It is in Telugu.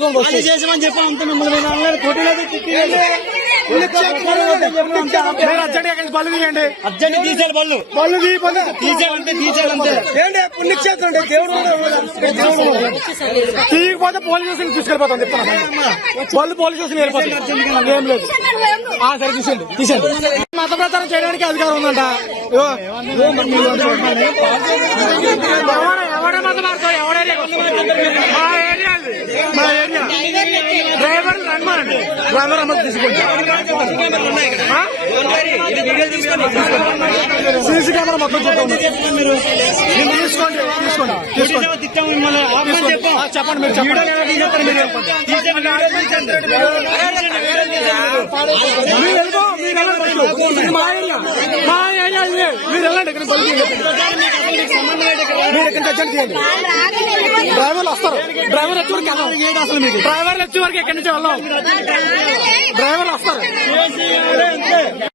పెట్టుకోండి చేసామని చెప్పి అంత మిమ్మల్ని పోటీలేదు బళ్ళు తీయండి అర్జెంట్ తీసేయాలి బళ్ళు తీసేయాలంటే ఏంటి పుణ్యక్షేత్రం అంటే దేవుడు తీయకపోతే పోలీస్ స్టేషన్ తీసుకెళ్ళిపోతాం చెప్తాను బళ్ళు పోలీస్ స్టేషన్ వెళ్ళిపోతాం ఏం లేదు సరే తీసేయండి మత ప్రచారం చేయడానికి అధికారం ఉందంట ఎవడే మత మార్చాలి ఎవడే మా ఏరియా డ్రైవర్ రన్మానండి డ్రైవర్ అమ్మకి తీసుకోండి సీసీ కెమెరా మొత్తం చూడండి తీసుకోండి చెప్పండి మీరు మా ఏరియా మీరు వెళ్ళండి ఇక్కడ మీరు ఇక్కడ టచ్ చేయండి డ్రైవర్లు వస్తారు డ్రైవర్ వచ్చే వరకు అసలు మీకు డ్రైవర్లు వచ్చే వరకు ఎక్కడి నుంచి వెళ్ళాం డ్రైవర్లు వస్తారు